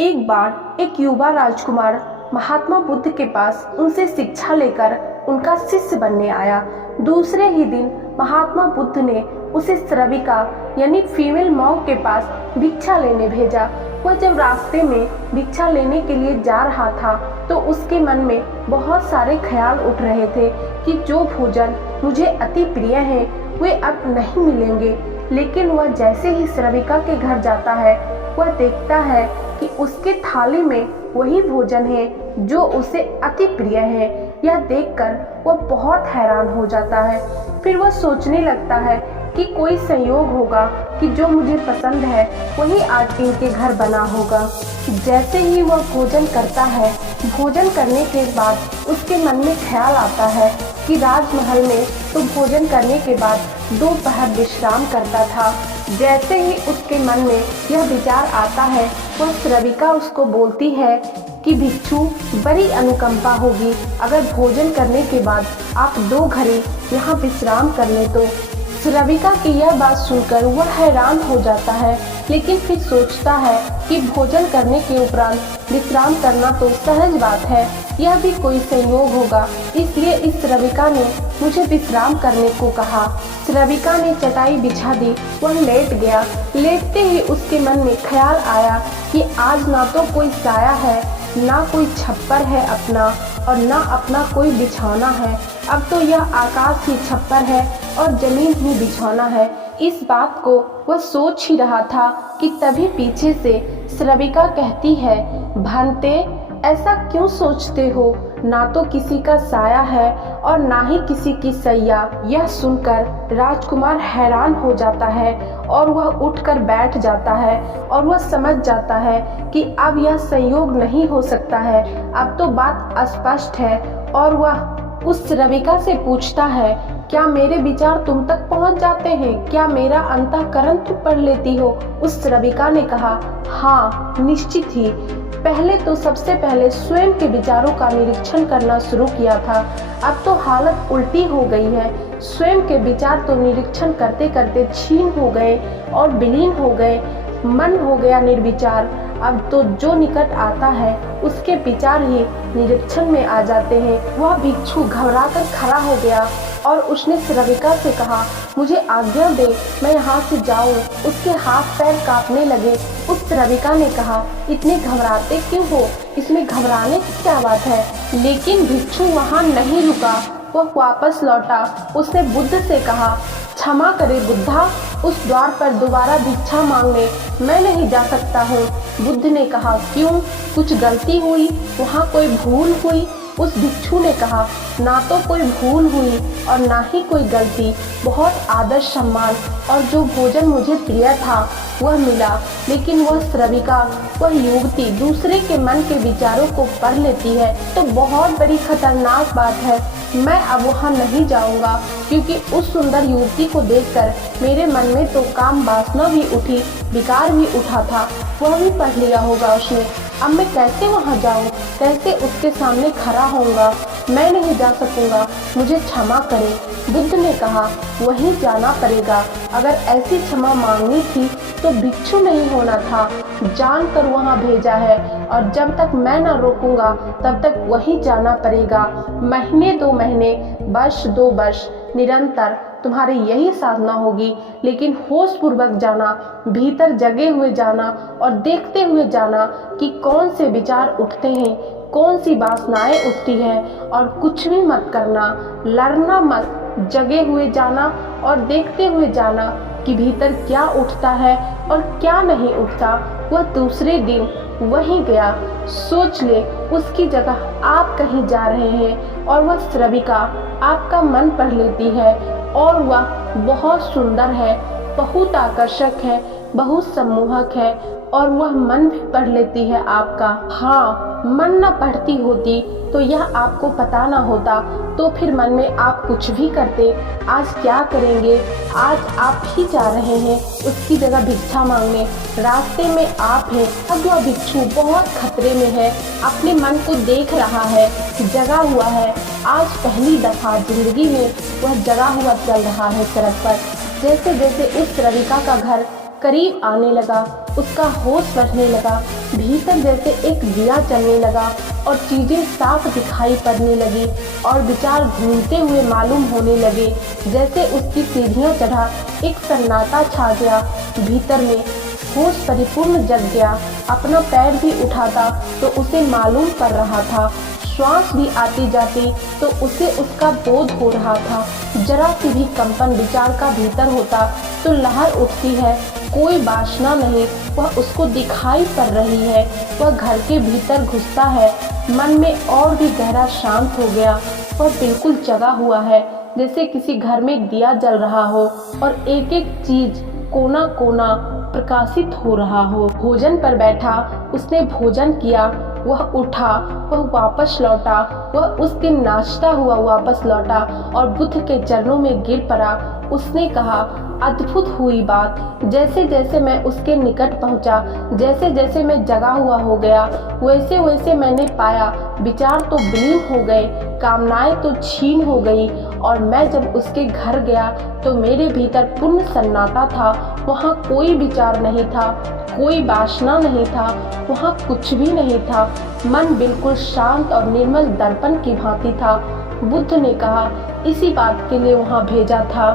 एक बार एक युवा राजकुमार महात्मा बुद्ध के पास उनसे शिक्षा लेकर उनका शिष्य बनने आया। दूसरे ही दिन महात्मा बुद्ध ने उसे श्रविका यानी फीमेल मॉन्क के पास भिक्षा लेने भेजा। वह जब रास्ते में भिक्षा लेने के लिए जा रहा था तो उसके मन में बहुत सारे ख्याल उठ रहे थे कि जो भोजन मुझे अति प्रिय है वे अब नहीं मिलेंगे। लेकिन वह जैसे ही श्रविका के घर जाता है वह देखता है कि उसके थाली में वही भोजन है जो उसे अति प्रिय है। यह देखकर वह बहुत हैरान हो जाता है। फिर वह सोचने लगता है कि कोई संयोग होगा कि जो मुझे पसंद है वही आज इनके घर बना होगा। जैसे ही वह भोजन करता है, भोजन करने के बाद उसके मन में ख्याल आता है कि राजमहल में तो भोजन करने के बाद दोपहर विश्राम करता था। जैसे ही उसके मन में यह विचार आता है वह श्रविका उसको बोलती है कि भिक्षु बड़ी अनुकंपा होगी अगर भोजन करने के बाद आप 2 घड़ी यहाँ विश्राम कर ले तो। श्रविका की यह बात सुनकर वह हैरान हो जाता है, लेकिन फिर सोचता है कि भोजन करने के उपरांत विश्राम करना तो सहज बात है, यह भी कोई संयोग होगा, इसलिए इस श्रविका ने मुझे विश्राम करने को कहा। श्रविका ने चटाई बिछा दी, वह लेट गया। लेटते ही उसके मन में ख्याल आया कि आज ना तो कोई साया है, ना कोई छप्पर है अपना, और ना अपना कोई बिछौना है। अब तो यह आकाश ही छप्पर है और जमीन ही बिछौना है। इस बात को वह सोच ही रहा था कि तभी पीछे से श्रविका कहती है, भंते ऐसा क्यों सोचते हो, ना तो किसी का साया है और ना ही किसी की सैया। यह सुनकर राजकुमार हैरान हो जाता है और वह उठकर बैठ जाता है और वह समझ जाता है कि अब यह संयोग नहीं हो सकता है, अब तो बात स्पष्ट है। और वह उस श्रविका से पूछता है, क्या मेरे विचार तुम तक पहुंच जाते हैं, क्या मेरा अंतःकरण तुम पढ़ लेती हो। उस श्रविका ने कहा, हाँ निश्चित ही। पहले तो सबसे पहले स्वयं के विचारों का निरीक्षण करना शुरू किया था, अब तो हालत उल्टी हो गई है। स्वयं के विचार तो निरीक्षण करते करते क्षीण हो गए और विलीन हो गए, मन हो गया निर्विचार। अब तो जो निकट आता है उसके विचार ही निरीक्षण में आ जाते हैं। वह भिक्षु घबराकर खड़ा हो गया और उसने श्रविका से कहा, मुझे आज्ञा दे, मैं यहाँ से जाऊँ। उसके हाथ पैर कांपने लगे। उस श्रविका ने कहा, इतने घबराते क्यों हो, इसमें घबराने की क्या बात है। लेकिन भिक्षु वहाँ नहीं रुका, वह वापस लौटा। उसने बुद्ध से कहा, क्षमा करे बुद्धा, उस द्वार पर दोबारा भिक्षा मांगने मैं नहीं जा सकता हूँ। बुद्ध ने कहा, क्यों, कुछ गलती हुई, वहाँ कोई भूल हुई। उस भिक्षु ने कहा, ना तो कोई भूल हुई और ना ही कोई गलती, बहुत आदर सम्मान और जो भोजन मुझे प्रिय था वह मिला। लेकिन वह श्रविका, वह युवती दूसरे के मन के विचारों को पढ़ लेती है तो बहुत बड़ी खतरनाक बात है। मैं अब वहाँ नहीं जाऊँगा, क्योंकि उस सुंदर युवती को देखकर मेरे मन में तो काम वासना भी उठी, विकार भी उठा था, वह भी पढ़ लिया होगा उसने। अब मैं कैसे वहाँ जाऊँ, कैसे उसके सामने खड़ा होऊंगा, मैं नहीं जा सकूँगा, मुझे क्षमा करें। बुद्ध ने कहा, वहीं जाना पड़ेगा। अगर ऐसी क्षमा मांगनी थी तो भिक्षु नहीं होना था, जानकर वहाँ भेजा है, और जब तक मैं न रोकूंगा तब तक वहीं जाना पड़ेगा। महीने 2 महीने, वर्ष 2 वर्ष, निरंतर तुम्हारी यही साधना होगी। लेकिन होश पूर्वक जाना, भीतर जगे हुए जाना और देखते हुए जाना कि कौन से विचार उठते हैं, कौन सी वासनाएं उठती हैं, और कुछ भी मत करना, लड़ना मत, जगे हुए जाना और देखते हुए जाना कि भीतर क्या उठता है और क्या नहीं उठता। वह दूसरे दिन वहीं गया। सोच ले, उसकी जगह आप कहीं जा रहे हैं और वह श्रविका आपका मन पढ़ लेती है, और वह बहुत सुंदर है, बहुत आकर्षक है, बहुत सम्मोहक है, और वह मन भी पढ़ लेती है आपका। हाँ, मन न पढ़ती होती तो यह आपको पता ना होता, तो फिर मन में आप कुछ भी करते। आज क्या करेंगे, आज आप ही जा रहे हैं उसकी जगह भिक्षा मांगने, रास्ते में आप हैं। अब वह भिक्षु बहुत खतरे में है, अपने मन को देख रहा है, जगा हुआ है। आज पहली दफा जिंदगी में वह जगा हुआ चल रहा है सड़क पर। जैसे जैसे उस श्रविका का घर करीब आने लगा, उसका होश बढ़ने लगा। भीतर जैसे एक दिया जलने लगा और चीजें साफ दिखाई पड़ने लगी और विचार घूमते हुए मालूम होने लगे। जैसे उसकी सीढ़ियां चढ़ा एक सन्नाटा छा गया। भीतर में होश परिपूर्ण जग गया। अपना पैर भी उठाता तो उसे मालूम पड़ रहा था, श्वास भी आती जाती तो उसे उसका बोध हो रहा था। जरा सी भी कंपन विचार का भीतर होता तो लहर उठती है। कोई वासना नहीं, वह उसको दिखाई पड़ रही है। वह घर के भीतर घुसता है, मन में और भी गहरा शांत हो गया। वह बिल्कुल जगा हुआ है, जैसे किसी घर में दिया जल रहा हो और एक एक चीज कोना कोना प्रकाशित हो रहा हो। भोजन पर बैठा, उसने भोजन किया, वह उठा, वह वापस लौटा। वह उस दिन नाचता हुआ वापस लौटा और बुद्ध के चरणों में गिर पड़ा। उसने कहा, अद्भुत हुई बात। जैसे जैसे मैं उसके निकट पहुंचा, जैसे जैसे मैं जगा हुआ हो गया, वैसे वैसे मैंने पाया विचार तो विलीन हो गए, कामनाएं तो छीन हो गई। और मैं जब उसके घर गया तो मेरे भीतर पूर्ण सन्नाटा था। वहाँ कोई विचार नहीं था, कोई वासना नहीं था, वहाँ कुछ भी नहीं था। मन बिल्कुल शांत और निर्मल दर्पण की भांति था। बुद्ध ने कहा, इसी बात के लिए वहाँ भेजा था।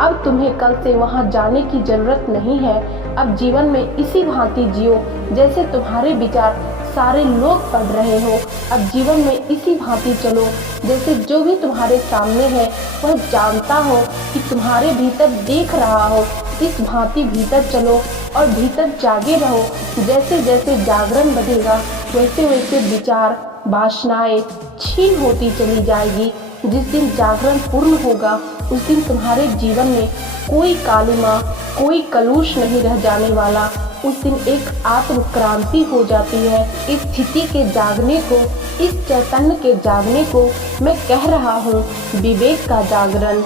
अब तुम्हें कल से वहाँ जाने की जरूरत नहीं है। अब जीवन में इसी भांति जियो जैसे तुम्हारे विचार सारे लोग पढ़ रहे हो। अब जीवन में इसी भांति चलो जैसे जो भी तुम्हारे सामने है वह जानता हो कि तुम्हारे भीतर देख रहा हो। इस भांति भीतर चलो और भीतर जागे रहो। जैसे जैसे जागरण बढ़ेगा वैसे वैसे विचार वासनाएं छीन होती चली जाएगी। जिस दिन जागरण पूर्ण होगा उस दिन तुम्हारे जीवन में कोई कालिमा, कोई कलुष नहीं रह जाने वाला। उस दिन एक आत्म क्रांति हो जाती है। इस स्थिति के जागने को, इस चैतन्य के जागने को मैं कह रहा हूँ विवेक का जागरण।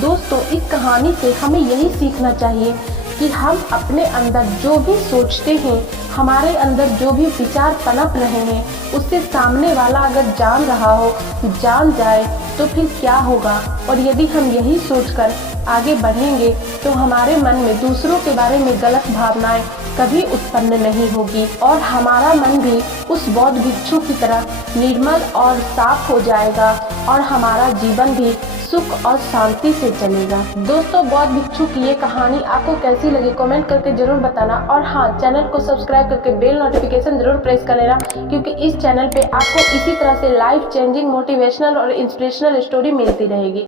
दोस्तों, इस कहानी से हमें यही सीखना चाहिए कि हम अपने अंदर जो भी सोचते हैं, हमारे अंदर जो भी विचार पनप रहे हैं, उससे सामने वाला अगर जान रहा हो, जान जाए तो फिर क्या होगा। और यदि हम यही सोचकर आगे बढ़ेंगे तो हमारे मन में दूसरों के बारे में गलत भावनाएं कभी उत्पन्न नहीं होगी और हमारा मन भी उस बौद्ध भिक्षु की तरह निर्मल और साफ हो जाएगा और हमारा जीवन भी सुख और शांति से चलेगा। दोस्तों, बौद्ध भिक्षु की ये कहानी आपको कैसी लगी कमेंट करके जरूर बताना। और हाँ, चैनल को सब्सक्राइब करके बेल नोटिफिकेशन जरूर प्रेस कर लेना, क्योंकि इस चैनल पे आपको इसी तरह से लाइफ चेंजिंग, मोटिवेशनल और इंस्पिरेशनल स्टोरी मिलती रहेगी।